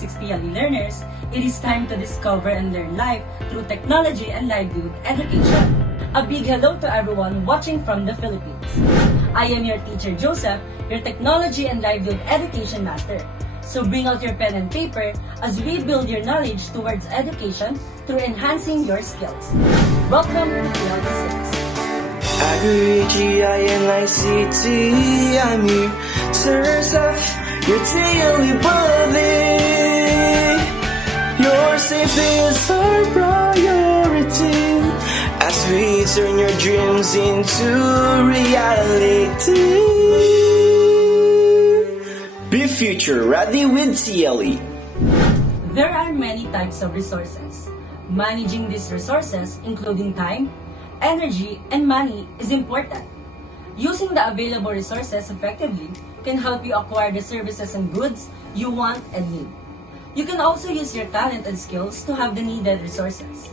360 Ali learners, it is time to discover and learn life through technology and livelihood education. A big hello to everyone watching from the Philippines. I am your teacher Joseph, your technology and livelihood education master. So bring out your pen and paper as we build your knowledge towards education through enhancing your skills. Welcome to PL6. Agri-GINICT, I'm here to serve your daily buddy. Your safety is our priority as we turn your dreams into reality. Be future ready with TLE. There are many types of resources. Managing these resources, including time, energy, and money, is important. Using the available resources effectively can help you acquire the services and goods you want and need. You can also use your talent and skills to have the needed resources.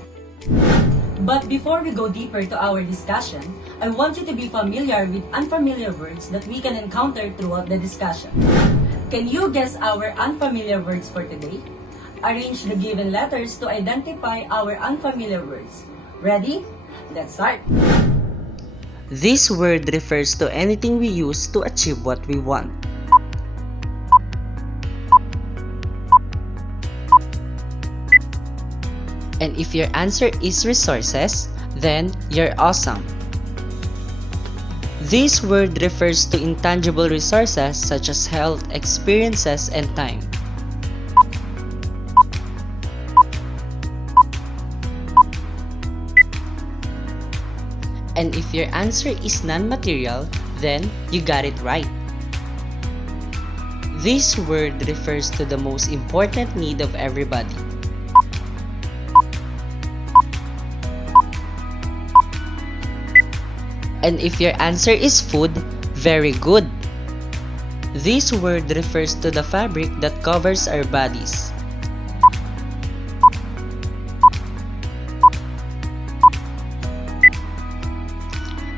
But before we go deeper to our discussion, I want you to be familiar with unfamiliar words that we can encounter throughout the discussion. Can you guess our unfamiliar words for today? Arrange the given letters to identify our unfamiliar words. Ready? Let's start. This word refers to anything we use to achieve what we want. And if your answer is resources, then you're awesome. This word refers to intangible resources such as health, experiences, and time. And if your answer is non-material, then you got it right. This word refers to the most important need of everybody. And if your answer is food, very good. This word refers to the fabric that covers our bodies.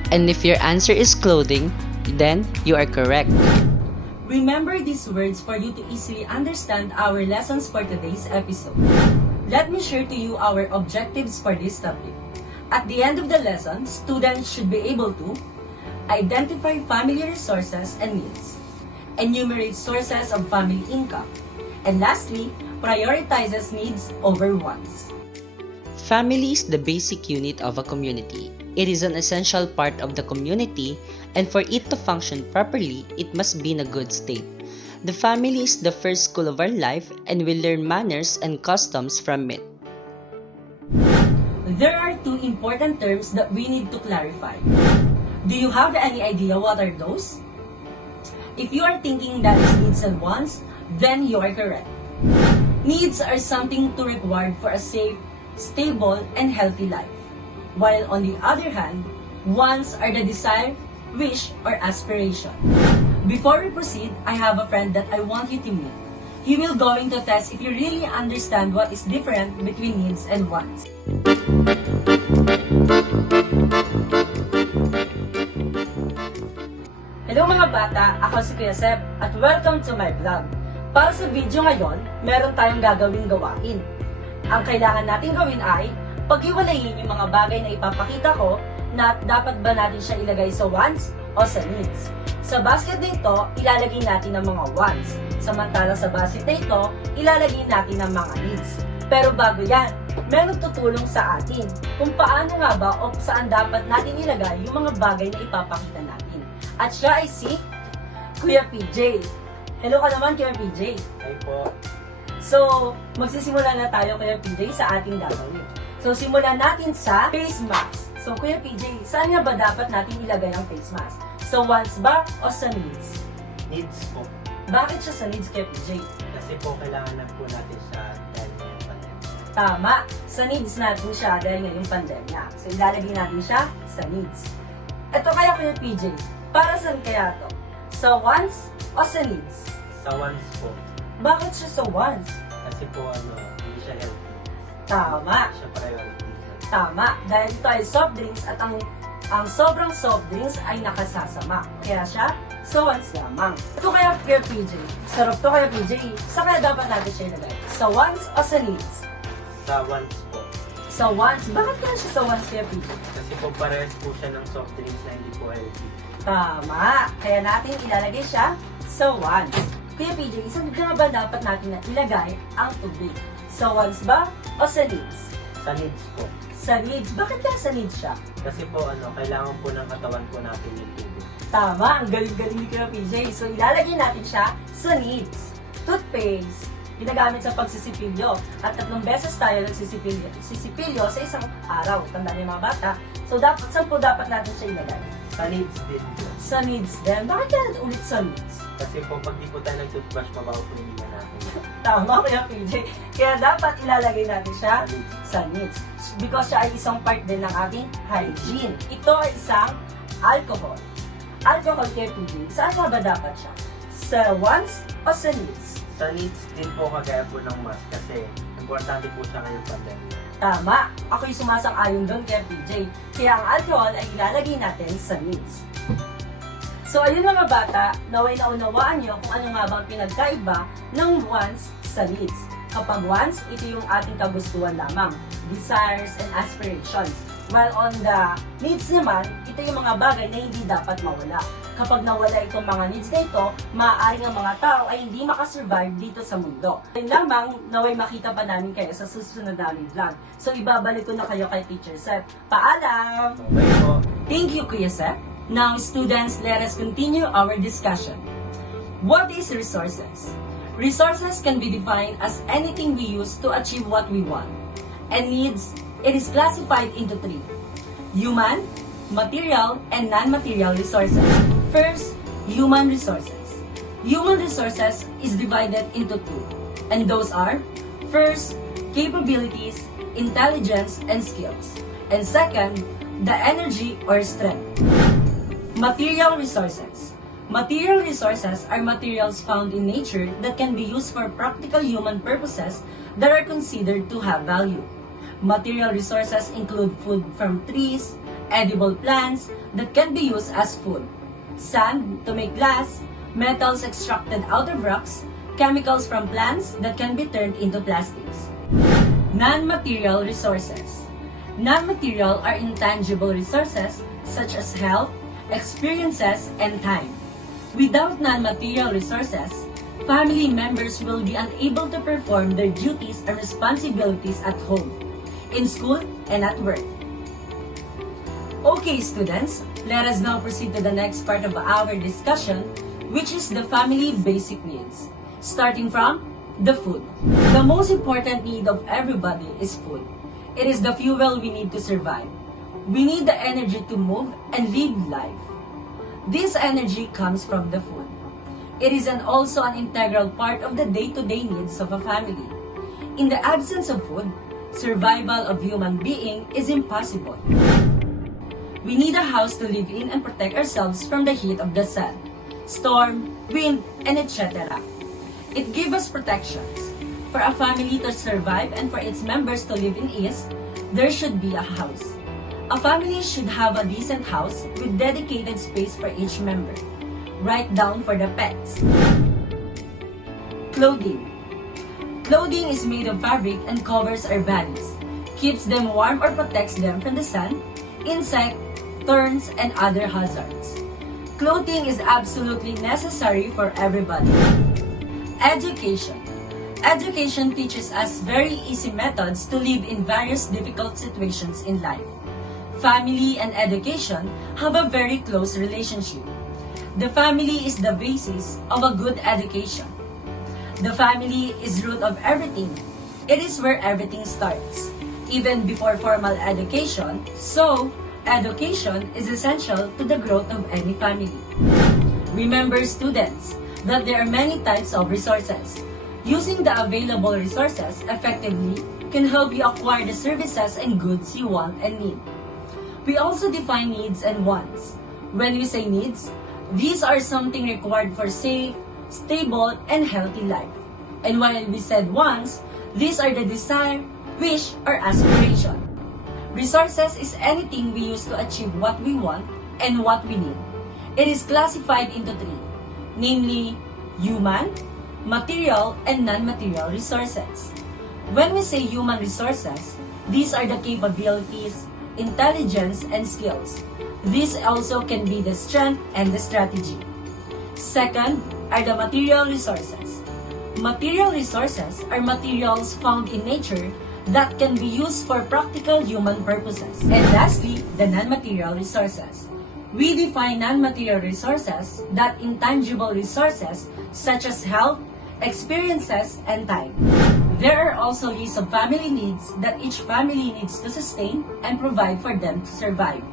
And if your answer is clothing, then you are correct. Remember these words for you to easily understand our lessons for today's episode. Let me share to you our objectives for this topic. At the end of the lesson, students should be able to identify family resources and needs, enumerate sources of family income, and lastly, prioritizes needs over wants. Family is the basic unit of a community. It is an essential part of the community, and for it to function properly, it must be in a good state. The family is the first school of our life, and we learn manners and customs from it. There are two important terms that we need to clarify. Do you have any idea what are those? If you are thinking that is needs and wants, then you are correct. Needs are something to require for a safe, stable, and healthy life. While on the other hand, wants are the desire, wish, or aspiration. Before we proceed, I have a friend that I want you to meet. He will going to test if you really understand what is different between needs and wants. Hello mga bata, ako si Kuya Seb at welcome to my vlog. Para sa video ngayon, meron tayong gagawing gawain. Ang kailangan natin gawin ay paghiwalayin yung mga bagay na ipapakita ko na dapat ba natin siya ilagay sa wants o sa needs. Sa basket na ito, ilalagay natin ang mga wants. Samantala sa basket na ito, ilalagay natin ang mga needs. Pero bago yan, meron tutulong sa atin kung paano nga ba o saan dapat natin ilagay yung mga bagay na ipapakita natin. At siya ay si Kuya PJ. Hello ka naman, Kuya PJ. Hi po. So, magsisimula na tayo, Kuya PJ, sa ating gagawin. So, simulan natin sa face mask. So, Kuya PJ, saan nga ba dapat natin ilagay ang face mask? Sa wants ba o sa needs? Needs po. Bakit siya sa needs, Kuya PJ? Kasi po kailangan na po natin siya dahil ngayong pandemya. Tama. Sa needs natin siya dahil ngayong pandemya. So, ilalagay natin siya sa needs. Ito kaya, Kuya PJ, para saan kaya to? Sa wants o sa needs? Sa wants po. Bakit siya sa wants? Kasi po hindi siya healthy. Tama. Hindi siya priority. Tama. Dahil ito ay soft drinks at ang sobrang soft drinks ay nakasasama. Kaya siya sa wants lamang. Ito kaya Kuya PJ, sarap to kaya PJ, sa kaya dapat natin siya ilagay? Sa wants o sa needs? Sa wants po. Sa wants? Bakit kaya siya sa wants Kuya PJ? Kasi po parehas po siya ng soft drinks na hindi po healthy. Tama! Kaya natin ilalagay siya sa wants. Kuya PJ, saan nga ba dapat natin na ilagay ang tubig? Sa wants ba o sa needs? Sa needs po. Sa needs. Bakit kaya sa needs siya? Kasi po kailangan po ng katawan po natin yung tubig. Tama! Ang galing-galing ni Kuya PJ. So, ilalagay natin siya sa needs. Toothpaste, ginagamit sa pagsisipilyo. At 3 beses tayo nagsisipilyo sa isang araw. Tandaan niyo mga bata. So, saan po dapat natin siya ilagay? Sa needs din po. Sa needs din. Bakit kaya ulit sa needs? Kasi po pag di po tayo nag-toothbrush, mabaho po yung hininga natin. Tama, Kuya PJ. Kaya dapat ilalagay natin siya sa needs. Because siya ay isang part din ng ating hygiene. Ito ay isang alcohol. Alcohol, Kuya PJ, saan nga ba dapat siya? Sa wants o sa needs? Sa needs din po kagaya po ng mask kasi importante po siya ngayong pandemic. Tama. Ako'y sumasang-ayon doon kay PJ. Kaya ang alcohol ay ilalagay natin sa needs. So, ayun mga bata, naway naunawaan nyo kung ano nga bang pinagkaiba ng wants sa needs. Kapag wants, ito yung ating kagustuhan lamang, desires and aspirations. While on the needs naman, ito yung mga bagay na hindi dapat mawala. Kapag nawala itong mga needs na ito, maaaring ang mga tao ay hindi makasurvive dito sa mundo. Ayun lamang, naway makita pa namin kayo sa susunod namin vlog. So, ibabalik ko na kayo kay Teacher Seth. Paalam! Okay po. Thank you, Kuya Seth. Now, students, let us continue our discussion. What is resources? Resources can be defined as anything we use to achieve what we want. And needs, it is classified into 3. Human, material, and non-material resources. First, human resources. Human resources is divided into 2. And those are, first, capabilities, intelligence, and skills. And second, the energy or strength. Material resources. Material resources are materials found in nature that can be used for practical human purposes that are considered to have value. Material resources include food from trees, edible plants that can be used as food, sand to make glass, metals extracted out of rocks, chemicals from plants that can be turned into plastics. Non-material resources. Non-material are intangible resources such as health, experiences, and time. Without non-material resources, family members will be unable to perform their duties and responsibilities at home, in school, and at work. Okay, students, let us now proceed to the next part of our discussion, which is the family basic needs, starting from the food. The most important need of everybody is food. It is the fuel we need to survive. We need the energy to move and live life. This energy comes from the food. It is also an integral part of the day-to-day needs of a family. In the absence of food, survival of human being is impossible. We need a house to live in and protect ourselves from the heat of the sun, storm, wind, and etc. It gives us protections. For a family to survive and for its members to live in ease, there should be a house. A family should have a decent house with dedicated space for each member. Write down for the pets. Clothing. Clothing is made of fabric and covers our bodies, keeps them warm or protects them from the sun, insect, thorns, and other hazards. Clothing is absolutely necessary for everybody. Education. Education teaches us very easy methods to live in various difficult situations in life. Family and education have a very close relationship. The family is the basis of a good education. The family is root of everything. It is where everything starts, even before formal education. So, education is essential to the growth of any family. Remember, students, that there are many types of resources. Using the available resources effectively can help you acquire the services and goods you want and need. We also define needs and wants. When we say needs, these are something required for safe, stable, and healthy life. And while we said wants, these are the desire, wish, or aspiration. Resources is anything we use to achieve what we want and what we need. It is classified into three, namely human, material, and non-material resources. When we say human resources, these are the capabilities, intelligence, and skills. These also can be the strength and the strategy. Second are the material resources. Material resources are materials found in nature that can be used for practical human purposes. And lastly, the non-material resources. We define non-material resources that intangible resources such as health, experiences, and time. There are also lists of family needs that each family needs to sustain and provide for them to survive.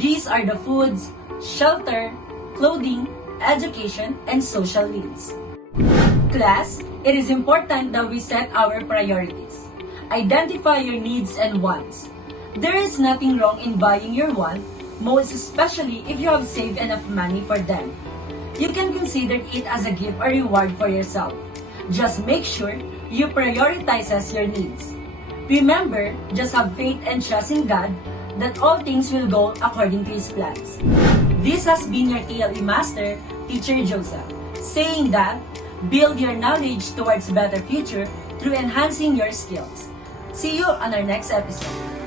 These are the foods, shelter, clothing, education, and social needs. Class, it is important that we set our priorities. Identify your needs and wants. There is nothing wrong in buying your want, most especially if you have saved enough money for them. You can consider it as a gift or reward for yourself. Just make sure you prioritize your needs. Remember, just have faith and trust in God that all things will go according to His plans. This has been your TLE Master, Teacher Joseph, saying that build your knowledge towards a better future through enhancing your skills. See you on our next episode.